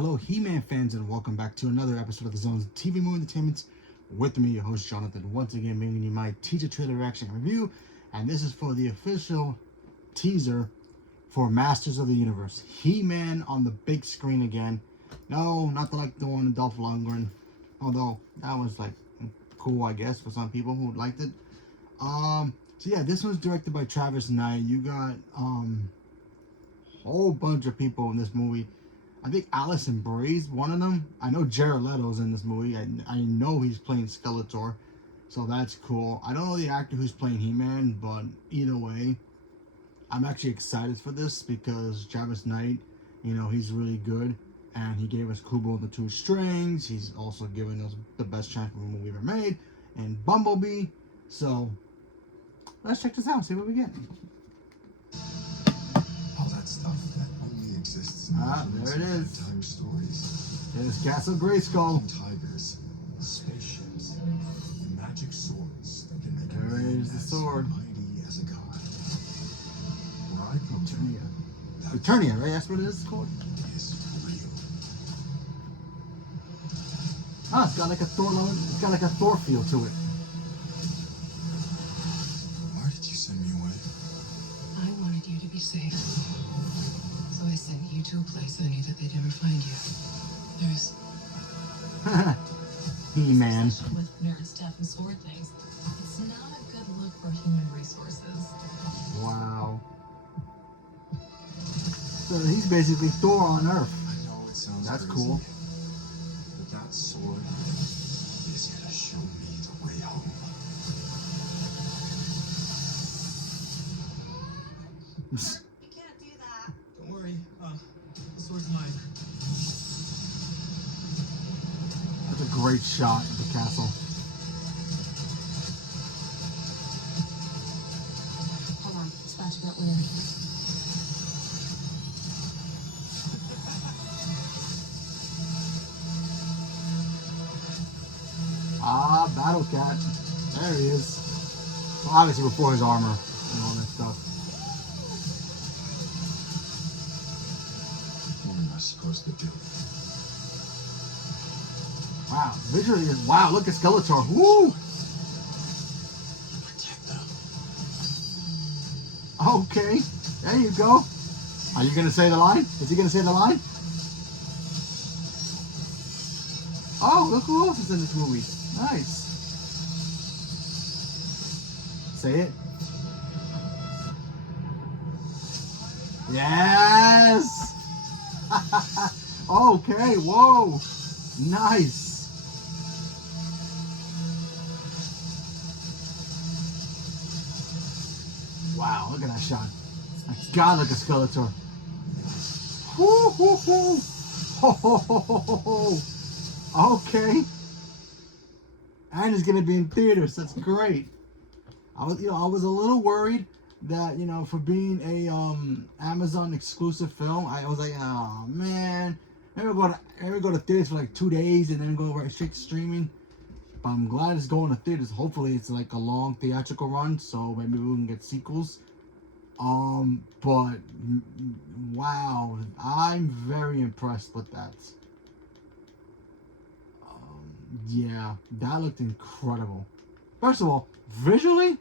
Hello, He-Man fans, and welcome back to another episode of the Zone's TV Movie Entertainment with me, your host Jonathan, once again bringing you my teaser trailer reaction and review, and this is for the official teaser for Masters of the Universe. He-Man on the big screen again. No, not like the one with Dolph Lundgren, although that was like cool, I guess, for some people who liked it. So yeah, this one's directed by Travis Knight. You got whole bunch of people in this movie. I think Alison Brie's one of them. I know Jared Leto's in this movie. I know he's playing Skeletor, so that's cool. I don't know the actor who's playing He-Man, but either way, I'm actually excited for this because Travis Knight, you know, he's really good, and he gave us Kubo and the Two Strings. He's also given us the best Transformer movie ever made, and Bumblebee. So let's check this out, see what we get. All that stuff that only exists in There it is. time stories. There's Castle Grayskull. Tigers, spaceships, magic swords that can make There a man is the as sword. mighty as a god. Where I come from, Eternia. Eternia, right? That's what it is called? is real. Ah, it's got like a Thor. It's got like a Thor feel to it. Why did you send me away? I wanted you to be safe. So I sent you to a place I knew that they'd never find you. There's He-Man. obsession with nerd stuff and sword things. It's not a good look for human resources. Wow. So he's basically Thor on Earth. I know it sounds That's crazy, cool. but that sword is gonna show me the way home. You can't do that. Don't worry, the sword's mine. That's a great shot at the castle. Hold on, scratch that weird. Ah, Battle Cat. There he is. Well, obviously before his armor and all that stuff. What am I supposed to do? Wow. Visually, wow, look at Skeletor. Woo! Protect them. Okay. There you go. Are you going to say the line? Is he going to say the line? Oh, look who else is in this movie. Nice. Say it. Yes! Okay, whoa. Nice. Wow, look at that shot. God, look at Skeletor. Woo, hoo, hoo. Ho, ho, ho, ho, ho, ho. Okay. And it's gonna be in theaters. That's great. I was a little worried that, for being a Amazon exclusive film, I was like, oh man, maybe go to theaters for like 2 days and then go right straight to streaming. But I'm glad it's going to theaters. Hopefully it's like a long theatrical run, so maybe we can get sequels. But wow, I'm very impressed with that. Yeah, that looked incredible. First of all, visually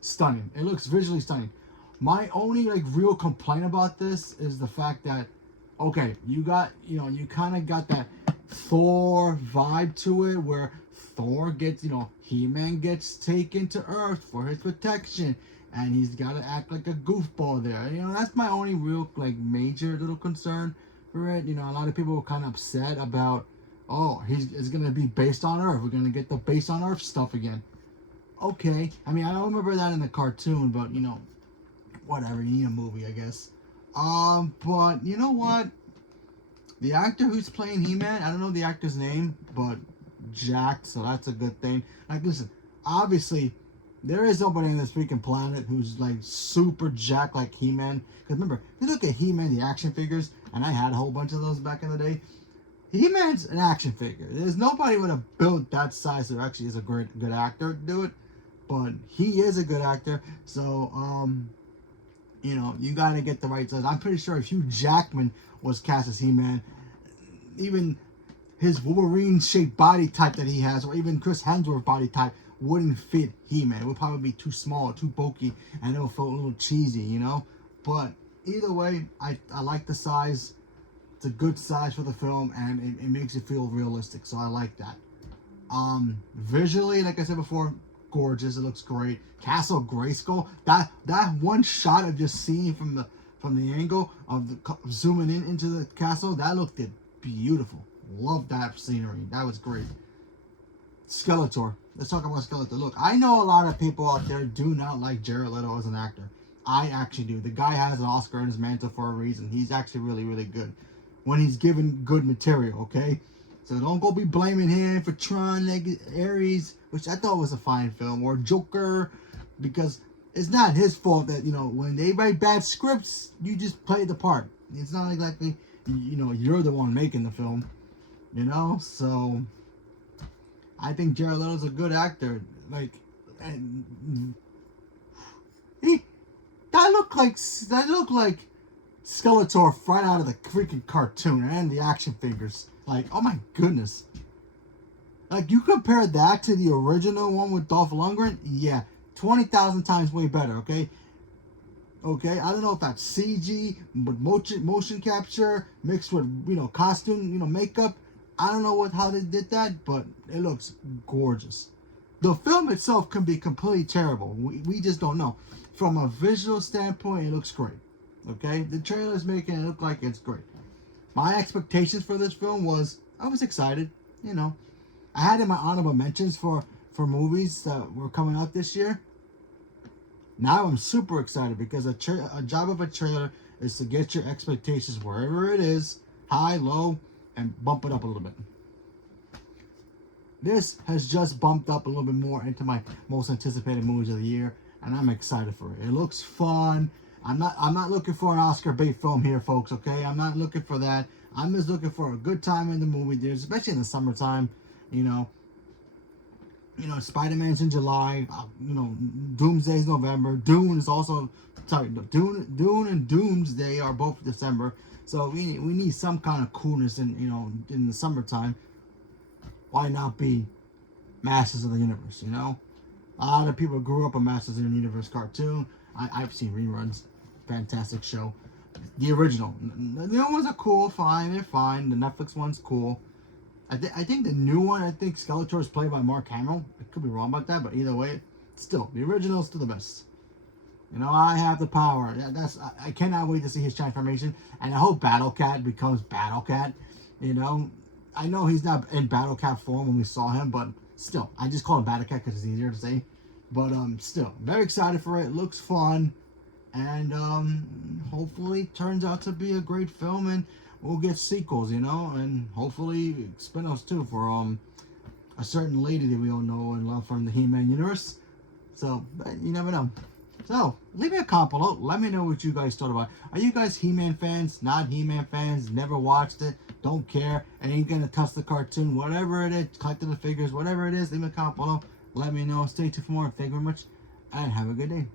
stunning. It looks visually stunning. My only real complaint about this is the fact that, okay, you kind of got that Thor vibe to it, where Thor gets, He-Man gets taken to Earth for his protection, and he's got to act like a goofball there. That's my only real major little concern for it. A lot of people were kind of upset about, oh, it's going to be based on Earth. We're going to get the based on Earth stuff again. Okay. I mean, I don't remember that in the cartoon, but, whatever. You need a movie, I guess. But you know what? The actor who's playing He-Man, I don't know the actor's name, but jacked, so that's a good thing. Listen, obviously, there is nobody on this freaking planet who's, super jacked like He-Man. Because remember, if you look at He-Man, the action figures, and I had a whole bunch of those back in the day, He-Man's an action figure. There's nobody with a build that size that actually is a good actor to do it. But he is a good actor. So, you got to get the right size. I'm pretty sure if Hugh Jackman was cast as He-Man, even his Wolverine-shaped body type that he has, or even Chris Hemsworth body type, wouldn't fit He-Man. It would probably be too small, too bulky, and it would feel a little cheesy, you know? But either way, I like the size. It's a good size for the film, and it makes it feel realistic, so I like that. Visually, like I said before, gorgeous. It looks great. Castle Grayskull, that one shot of just seeing from the angle of zooming in into the castle, that looked beautiful. Love that scenery. That was great. Skeletor. Let's talk about Skeletor. Look, I know a lot of people out there do not like Jared Leto as an actor. I actually do. The guy has an Oscar in his mantle for a reason. He's actually really, really good when he's given good material, okay? So don't go be blaming him for Tron, Ares, which I thought was a fine film, or Joker, because it's not his fault that, you know, when they write bad scripts, you just play the part. It's not exactly, you know, you're the one making the film, you know? So I think Jared Leto's a good actor. Like, and that looked like Skeletor right out of the freaking cartoon and the action figures. Like, oh my goodness. Like, you compare that to the original one with Dolph Lundgren, yeah, 20,000 times way better, okay? Okay, I don't know if that's CG, but motion capture mixed with, you know, costume, you know, makeup. I don't know how they did that, but it looks gorgeous. The film itself can be completely terrible. We just don't know. From a visual standpoint, it looks great. Okay? The trailer's making it look like it's great. My expectations for this film was, I was excited. You know, I had in my honorable mentions for movies that were coming out this year. Now I'm super excited because a job of a trailer is to get your expectations wherever it is, high, low, and bump it up a little bit. This has just bumped up a little bit more into my most anticipated movies of the year, and I'm excited for it. It looks fun. I'm not looking for an Oscar bait film here, folks, okay? I'm not looking for that. I'm just looking for a good time in the movie theaters, especially in the summertime, you know. You know, Spider-Man's in July, you know, Doomsday's November, Dune is also, Dune and Doomsday are both December. So we need some kind of coolness in, you know, in the summertime. Why not be Masters of the Universe, you know? A lot of people grew up on Masters of the Universe cartoon. I've seen reruns. Fantastic show. The original. The new ones are cool, fine, they're fine. The Netflix one's cool. I think the new one, I think Skeletor is played by Mark Hamill. I could be wrong about that, but either way, still, the original is still the best. You know, I have the power. I cannot wait to see his transformation. And I hope Battle Cat becomes Battle Cat. You know, I know he's not in Battle Cat form when we saw him, but still, I just call him Battle Cat because it's easier to say. But still, very excited for it. Looks fun. And hopefully turns out to be a great film, and we'll get sequels, you know, and hopefully spin-offs too for a certain lady that we all know and love from the He-Man universe. So, but you never know. So, leave me a comment below. Let me know what you guys thought about it. Are you guys He-Man fans? Not He-Man fans? Never watched it? Don't care? Ain't gonna touch the cartoon? Whatever it is, collecting the figures, whatever it is, leave me a comment below. Let me know. Stay tuned for more. Thank you very much, and have a good day.